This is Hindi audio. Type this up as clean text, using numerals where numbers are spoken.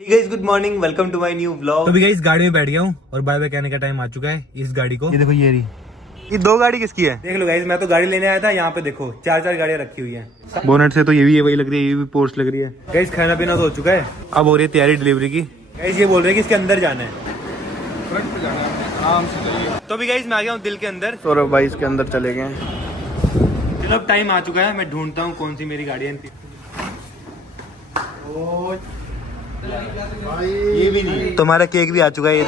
Guys good morning, welcome to my new vlog. तो भी गाइस गाड़ी में बैठ गया हूँ और बाय बाय कहने का टाइम आ चुका है इस गाड़ी को। ये देखो ये रही, ये दो गाड़ी किसकी है देख लो गाइस। मैं तो गाड़ी लेने आया था, यहाँ पे देखो चार चार गाड़ियाँ रखी हुई हैं। बोनट से तो ये भी है, वही लग रही है, ये भी पोर्श लग रही है। गाइस खाना पीना तो हो चुका है, अब हो रही है तैयारी डिलीवरी की। गाइस ये बोल रहे हैं कि इसके अंदर जाना है, तो भी गाइस मैं आ गया हूँ दिल के अंदर। सौरभ भाई इसके अंदर चले गए। चलो अब टाइम आ चुका है, मैं ढूंढता हूँ कौन सी मेरी गाड़ी है। ये भी नहीं, तुम्हारा केक भी आ चुका है।